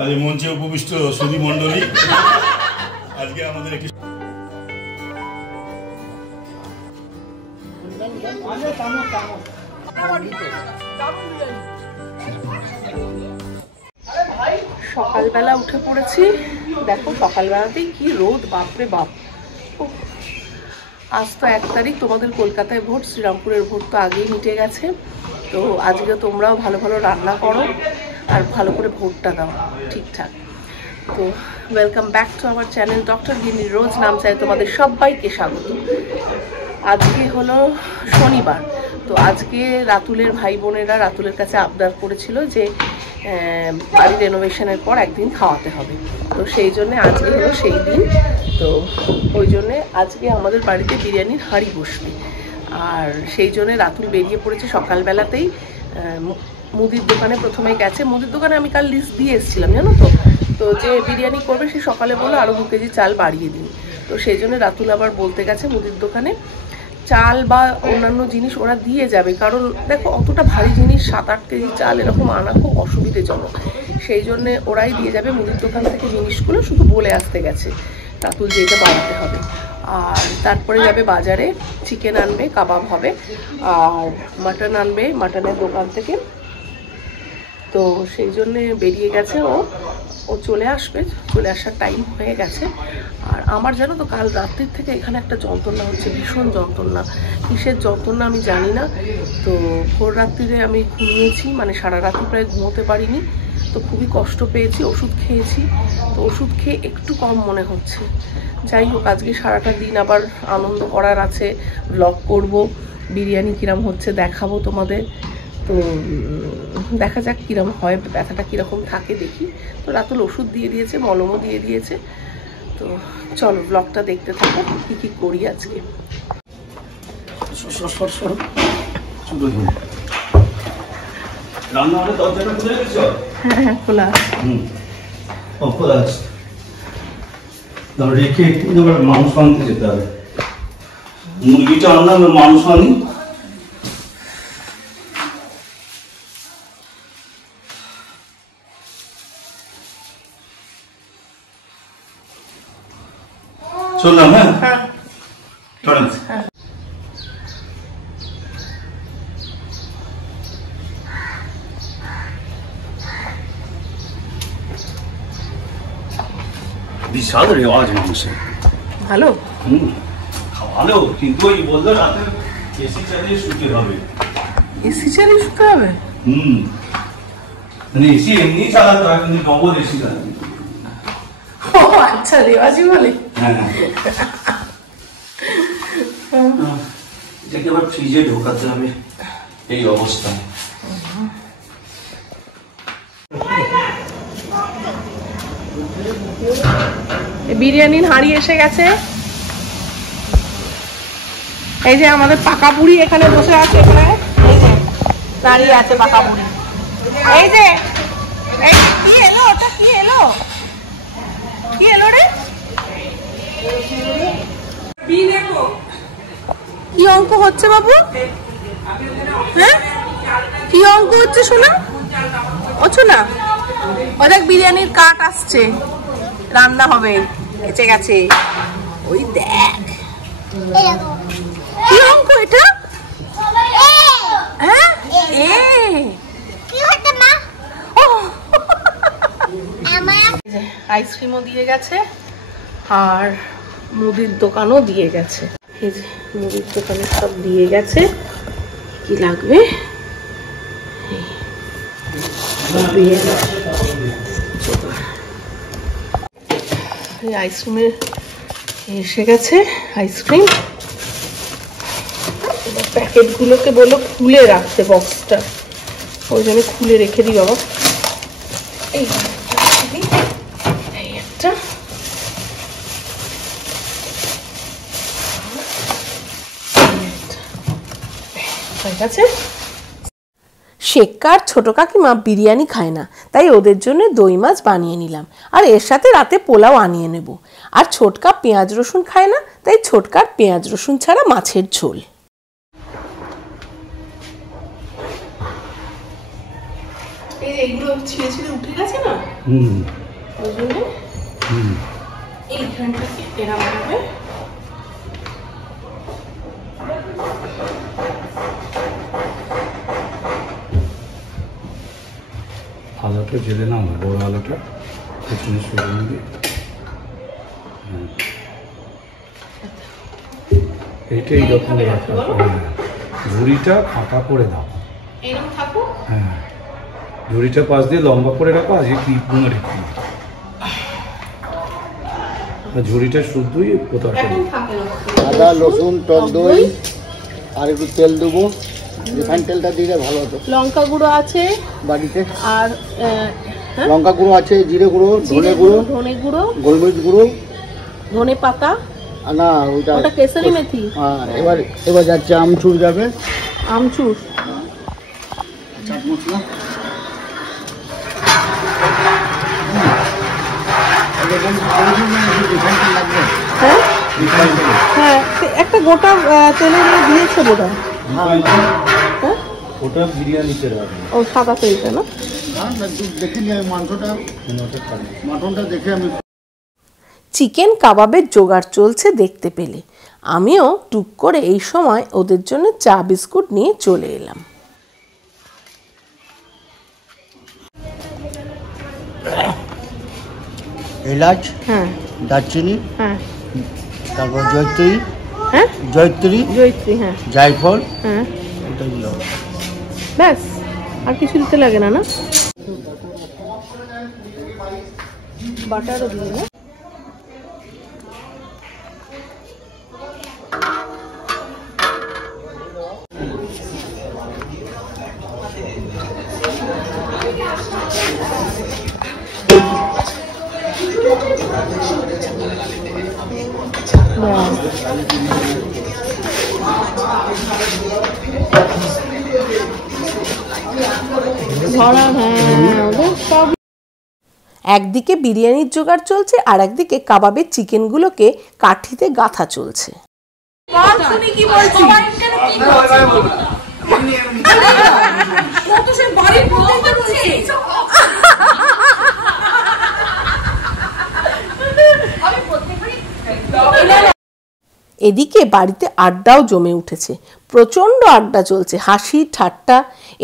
আজ মঞ্চে উপবিষ্ট সুধী মণ্ডলী, আজকে আমাদের একটি সকালবেলা উঠে পড়েছি। দেখো সকালবেলাতেই কি রোদ, বাপরে বাপ। আজ তো 1 তারিখ, তোমাদের কলকাতায় ভোট, শ্রীরামপুরের ভোট তো আগেই মিটে গেছে। তো আজকে তোমরাও ভালো ভালো রান্না করো আর ভালো করে ভোটটা দাও ঠিকঠাক। তো welcome back to our channel doctor গিন্নি রোজ নামচায় তোমাদের সবাইকে স্বাগত। আজকে হলো শনিবার। তো আজকে রাতুলের ভাই বোনেরা রাতুলের কাছে আবদার করেছিল যে বাড়ি রেনোভেশনের পর একদিন খাওয়াতে হবে। তো সেই জন্যে আজকে হলো সেই দিন। তো ওই জন্যে আজকে আমাদের বাড়িতে বিরিয়ানির হাঁড়ি বসবে। আর সেই জন্যে রাতুল বেরিয়ে পড়েছে সকালবেলাতেই। মুদির দোকানে প্রথমে গেছে। মুদির দোকানে আমি কাল লিস্ট দিয়ে এসেছিলাম, জানো তো। তো যে বিরিয়ানি করবে সে সকালে বললো আরও 2 কেজি চাল বাড়িয়ে দিন। তো সেই জন্য রাতুল আবার বলতে গেছে মুদির দোকানে চাল বা অন্যান্য জিনিস ওরা দিয়ে যাবে। কারণ দেখো অতটা ভারী জিনিস 7-8 কেজি চাল এরকম আনা খুব অসুবিধাজনক। সেই জন্যে ওরাই দিয়ে যাবে মুদির দোকান থেকে জিনিসগুলো, শুধু বলে আসতে গেছে রাতুল যে এটা বানাতে হবে। আর তারপরে যাবে বাজারে, চিকেন আনবে, কাবাব হবে, আর মাটন আনবে মাটনের দোকান থেকে। তো সেই জন্যে বেরিয়ে গেছে ও চলে আসবে, চলে আসার টাইম হয়ে গেছে। আর আমার জানো তো কাল রাত্রির থেকে এখানে একটা যন্ত্রণা হচ্ছে, ভীষণ যন্ত্রণা। কিসের যন্ত্রণা আমি জানি না। তো ভোর রাত্রিরে আমি ঘুমিয়েছি, মানে সারা রাত্রি প্রায় ঘুমোতে পারিনি। তো খুবই কষ্ট পেয়েছি, ওষুধ খেয়েছি। তো ওষুধ খেয়ে একটু কম মনে হচ্ছে। যাই হোক, আজকে সারাটা দিন আবার আনন্দ করার আছে, ব্লগ করব, বিরিয়ানি কিরম হচ্ছে দেখাবো তোমাদের। তো দেখা যাক কীরকম হয়, ব্যথাটা কীরকম থাকে দেখি। তো রাতুল ওষুধ দিয়ে দিয়েছে, মলমও দিয়ে দিয়েছে। তো চলো ব্লগটা দেখতে থাকো কী কী করি আজকে। হ্যাঁ খোলা আছে। রেখে মাংস আনতে যেতে হবে। মুরগিটা আনলাম, মাংস আনি। চললাম। হ্যাঁ চলেন। বিশাল রেওয়াজ মানুষের, ভালো ভালো। কিন্তু ওই বললো রাতে এসি চালিয়ে শুতে হবে। এসি চালিয়ে শুতে হবে? মানে এসি এমনি চালাতে হয়, কিন্তু ডবল এসি চালাতে। ও আচ্ছা, রেওয়াজি বলে। হ্যাঁ এটাকে আবার ফ্রিজে ঢোকাতে হবে, এই অবস্থা। বিরিয়ানির হাঁড়ি এসে গেছে। এই যে আমাদের পাকা বুড়ি এখানে বসে আছে, এখানে এই যে দাঁড়িয়ে আছে পাকা বুড়ি। এই যে কি এলো, ওটা কি এলো, কি এলো রে? কি অঙ্ক হচ্ছে বাবু? হ্যাঁ কি অঙ্ক হচ্ছে শোনা? ও শোনা, ও দেখ বিরিয়ানির কাট আসছে, রান্না হবে, এসে গেছে। ওই দেখ কি অঙ্ক এটা? হ্যাঁ আইসক্রিমও দিয়ে গেছে আর মুদির দোকানও দিয়ে গেছে। এই যে মুদির দোকানে সব দিয়ে গেছে, কি লাগবে আইসক্রিমের এসে গেছে। আইসক্রিম প্যাকেট গুলোকে বললো খুলে রাখতে, বক্সটা ওই জন্য খুলে রেখে দিই বাবা। এই একটা ঠিক আছে। শেক্কা আর ছোট কাকিমা বিরিয়ানি খায় না, তাই ওদের জন্য দই মাছ বানিয়ে নিলাম। আর এর সাথে রাতে পোলাও আনিয়ে নেব। আর ছোটকা পেঁয়াজ রসুন খায় না, তাই ছোটকার পেঁয়াজ রসুন ছাড়া মাছের ঝোল। এইগুলো ছিঁড়ে ছিঁড়ে উঠে গেছে না, ওই জন্য এইখানটাকে এরকম ভাবে আলোটা জেলে নাও, বড় আলোটা পেছনে সরিয়ে নিবি। এইটা এইরকম রাখা, ঝুড়িটা ফাঁকা করে দাও। হ্যাঁ, ঝুড়িটা পাশ দিয়ে লম্বা করে রাখো, আজকে ক্লিপগুলো রেখে দাও। ঝুড়িটা শুদ্ধই কোথাও আদা, রসুন, টক দই আর একটু তেল দেবো। রিফাইন্ড তেলটা দিলে ভালো হতো। লঙ্কা গুঁড়ো আছে বাড়িতে, আর লঙ্কা গুঁড়ো আছে, জিরে গুঁড়ো, ধনে গুঁড়ো, গোলমরিচ গুঁড়ো, ধনে পাতা, না ওটা কেসারি মেথি। এবার যাচ্ছে আমচুর, যাবে আমচুর, চাট মশলা, হ্যাঁ একটা গোটা তেলে দিয়েছে বোধ হয়। ওটা বিরিয়ানিতে রাখবে। ও সাদা তেলটা না? দেখে নিই আমি মাটনটা দেখে আমি। চিকেন কাবাবের জোগাড় চলছে দেখতে পেলে। আমিও টুক করে এই সময় ওদের জন্য চা বিস্কুট নিয়ে চলে এলাম। এলাচ, হ্যাঁ, দারচিনি, হ্যাঁ, তারপর জয়ত্রী, হ্যাঁ জয়ত্রী, হ্যাঁ, জায়ফল, হ্যাঁ, এটা দিল। ব্যাস, আর কিছু দিতে লাগে না। না বাটারও দিয়ে না। একদিকে বিরিয়ানির জোগাড় চলছে আর একদিকে কাবাবের চিকেনগুলোকে কাঠিতে গাঁথা চলছে। এদিকে বাড়িতে আড্ডাও জমে উঠেছে, প্রচণ্ড আড্ডা চলছে, হাসি ঠাট্টা।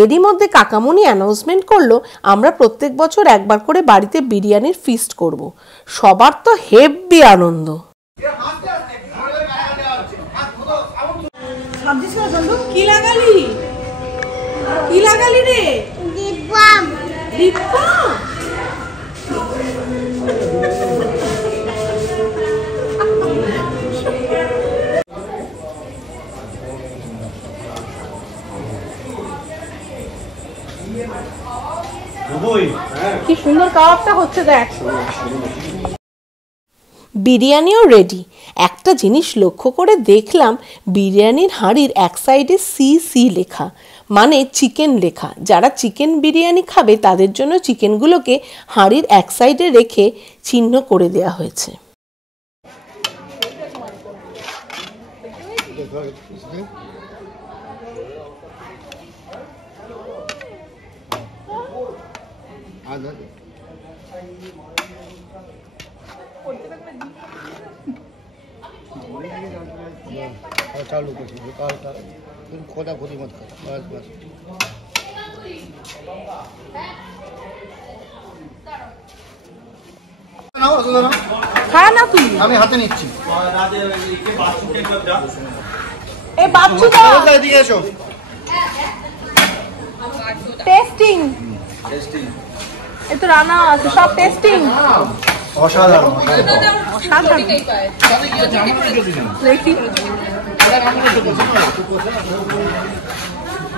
এরই মধ্যে কাকামণি অ্যানাউন্সমেন্ট করলো আমরা প্রত্যেক বছর একবার করে বাড়িতে বিরিয়ানির ফিস্ট করব। সবার তো হেব্বি আনন্দ। কি লাগালি রে? কি সুন্দর কাবাবটা হচ্ছে দেখ। বিরিয়ানিও রেডি। একটা জিনিস লক্ষ্য করে দেখলাম, বিরিয়ানির হাঁড়ির এক সাইডে সি লেখা, মানে চিকেন লেখা। যারা চিকেন বিরিয়ানি খাবে তাদের জন্য চিকেনগুলোকে হাঁড়ির এক সাইডে রেখে চিহ্ন করে দেওয়া হয়েছে। चालू कर खोदा खोदी मत कर, बस बस। খা না তুই, আমি হাতে নিচ্ছি। এই বাচ্চু দাও, এদিকে এসো। টেস্টিং এই তো রান্না আছে, সব টেস্টিং। অসাধারণ অসাধারণ। দেখি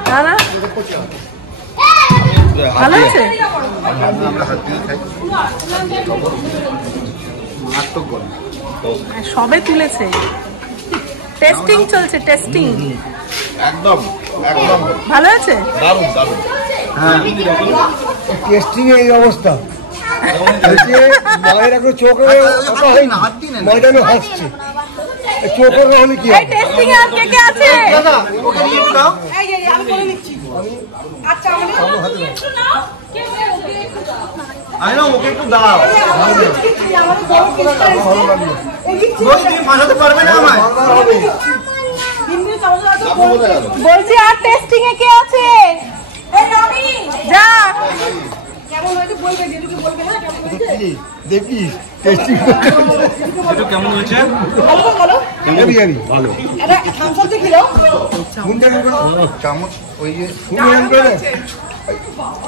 না ভালো আছে। সবে তুলেছে, টেস্টিং চলছে, টেস্টিং। একদম একদম ভালো আছে, দারুণ দারুণ। হ্যাঁ, টেস্টিং এই অবস্থা। মায়ের এখন চোখে ময়দানে হাসছে, চোখে হলে কি টেস্টিং আর কে কে আছে? দাদা ওকে নিয়ে দাও। আমি করে নিচ্ছি। আমি না ওকে একটু দাও তুমি ফাঁসাতে পারবে না আমায় বলছি আর টেস্টিং এ কে আছে যা দেখি টেস্টিং এটা কেমন হয়েছে? বিরিয়ানি ভালো চামচ ওই যে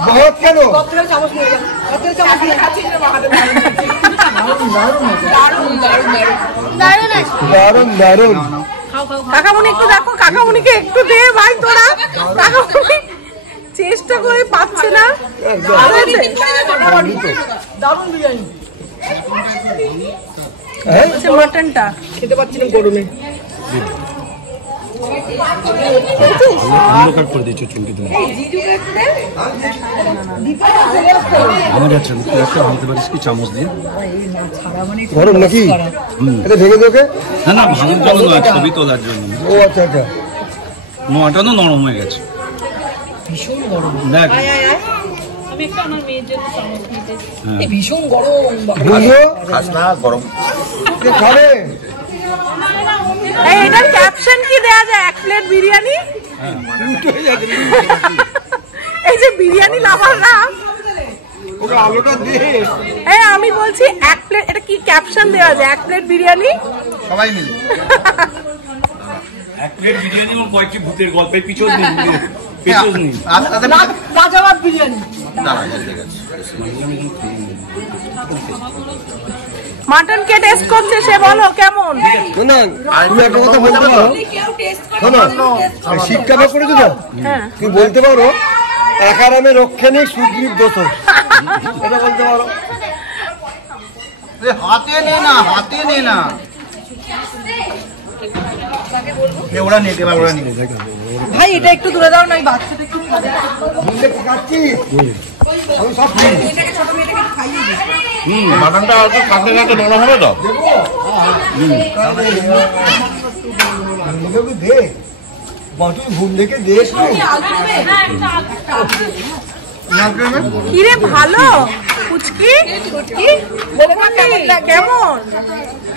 বহুত কেন দারুন দারুন কাকামণি একটু দেখো, কাকামণিকে একটু দে ভাই তোরা। কাকামণি চেষ্টা করে পাচ্ছে না। দারুন বিরিয়ানি। আচ্ছা মাটনটা খেতে পাচ্ছি না গরমে। অন্ধকার করে দিয়েছো চুলকে তুমি। আমার কাছে একটা আনতে পারিস কি চামচ দিয়ে? গরম নাকি? এটা ভেঙে দোকে? না না ভাঙার জন্য না, ছবি তোলার জন্য। ও আচ্ছা আচ্ছা। মটনও নরম হয়ে গেছে। ভীষণ গরম। দেখ আমি একটা আমার মেয়ের জন্য চামচ নিতে। এই ভীষণ গরম। বুঝো? খাস না গরম। কে খাবে? এই এটার ক্যাপশন কি দেয়া যায়? এক প্লেট বিরিয়ানি। এই যে বিরিয়ানি লাভাররা ওকে আলুটা দে। এই আমি বলছি এক প্লেট, এটা কি ক্যাপশন দেওয়া যায়? এক প্লেট বিরিয়ানি সবাই মিলে। এক প্লেট বিরিয়ানি এবং কয়েকটি ভূতের গল্পের পিছন নেই। লাজবাব বিরিয়ানি। মাটন কে টেস্ট করছে সে বলো কেমন? না তুমি একটা কথা বলতে পারো, শোনো শিক্ষা করেছো তো, তুমি বলতে পারো একারামে রক্ষে নেই সুগ্রীব দোষ, এটা বলতে পারো। হাতে নে না, হাতে নে না, ওরা নিতে পারবে, ওরা নিতে ভাই এটা একটু দূরে দাও না, এই বাচ্চাটা একটু খাচ্ছি আমি সব মাটনটা একটু কাঁচা কাঁচা নরম হবে তো দে বাটু ঘুম দেখে দেশ কিরে ভালো পুচকি কেমন?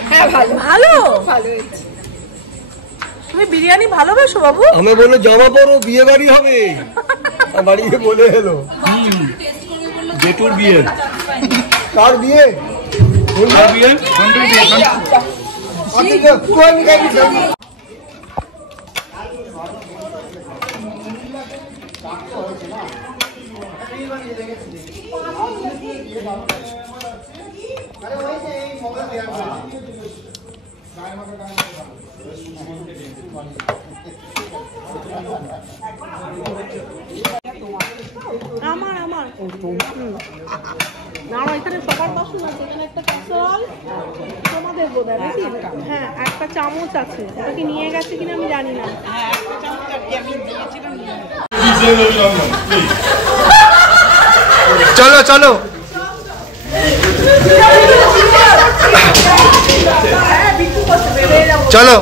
হ্যাঁ ভালো ভালো। তুমি বিরিয়ানি ভালোবাসো বাবু? আমি বললো জমা পড়ো বিয়ে বাড়ি হবে, বাড়ি গিয়ে বলে এলো জেঠুর বিয়ে। কার বিয়ে? বিয়ে আমার আমার না এখানে সবার বাসন আছে, এখানে একটা কাঁচল তোমাদের বোধহয় নাকি? হ্যাঁ একটা চামচ আছে, ওটা কি নিয়ে গেছে কিনা আমি জানি না। চলো চলো চলো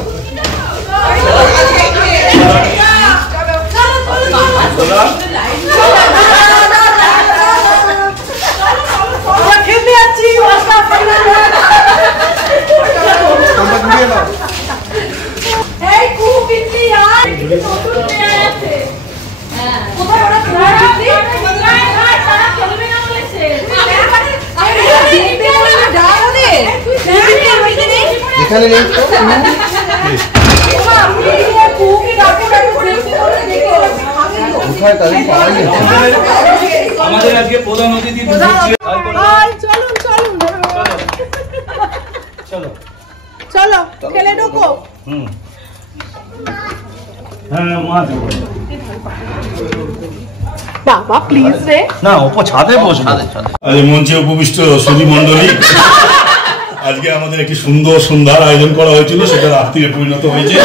এখানে নেই আমাদের আজকে প্রধান অতিথি চলুন চলুন চলো চলো খেলে ঢোকো। হ্যাঁ মা বাবা প্লিজ রে না ওপর ছাদে বসবো। আজ মঞ্চে উপবিষ্ট সুধী মণ্ডলী, আজকে আমাদের একটি সুন্দর সন্ধ্যার আয়োজন করা হয়েছিল, সেটা রাত্রিরে পরিণত হয়েছে।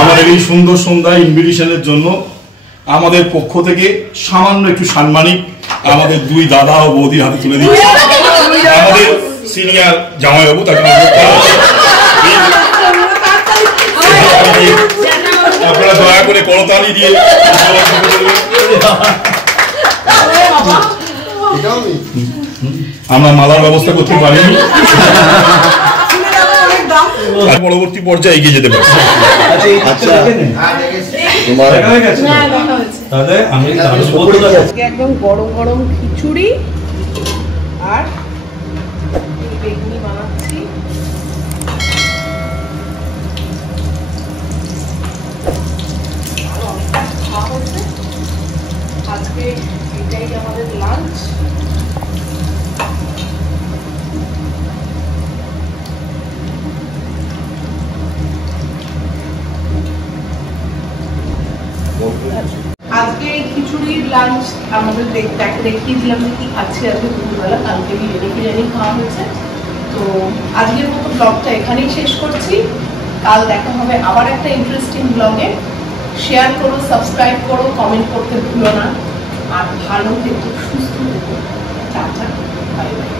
আমাদের এই সুন্দর সন্ধ্যা ইনভিটেশনের জন্য আমাদের পক্ষ থেকে সামান্য একটু সাম্মানিক আমাদের দুই দাদা ও বৌদির হাতে তুলে দিচ্ছি। আমাদের সিনিয়র জামাইবাবু, তাকে আপনারা দয়া করে করতালি দিয়ে আমরা মালার ব্যবস্থা করতে পারিনি, পরবর্তী পর্যায়ে এগিয়ে যেতে পারি। একদম গরম গরম খিচুড়ি আর বেগুনি বানাচ্ছি। আজকে এটাই আমাদের লাঞ্চ। আজকে খিচুড়ির লাঞ্চ আমাদের দেখিয়ে দিলাম যে কি খাচ্ছি আজকে দুপুরবেলা। কালকে বিরিয়ানি খাওয়া হয়েছে। তো আজকের মতো ব্লগটা এখানেই শেষ করছি। কাল দেখা হবে আবার একটা ইন্টারেস্টিং ব্লগে। শেয়ার করো, সাবস্ক্রাইব করো, কমেন্ট করতে ভুলো না। আর ভালো থেকো, সুস্থ থেকো। Tata, bye bye.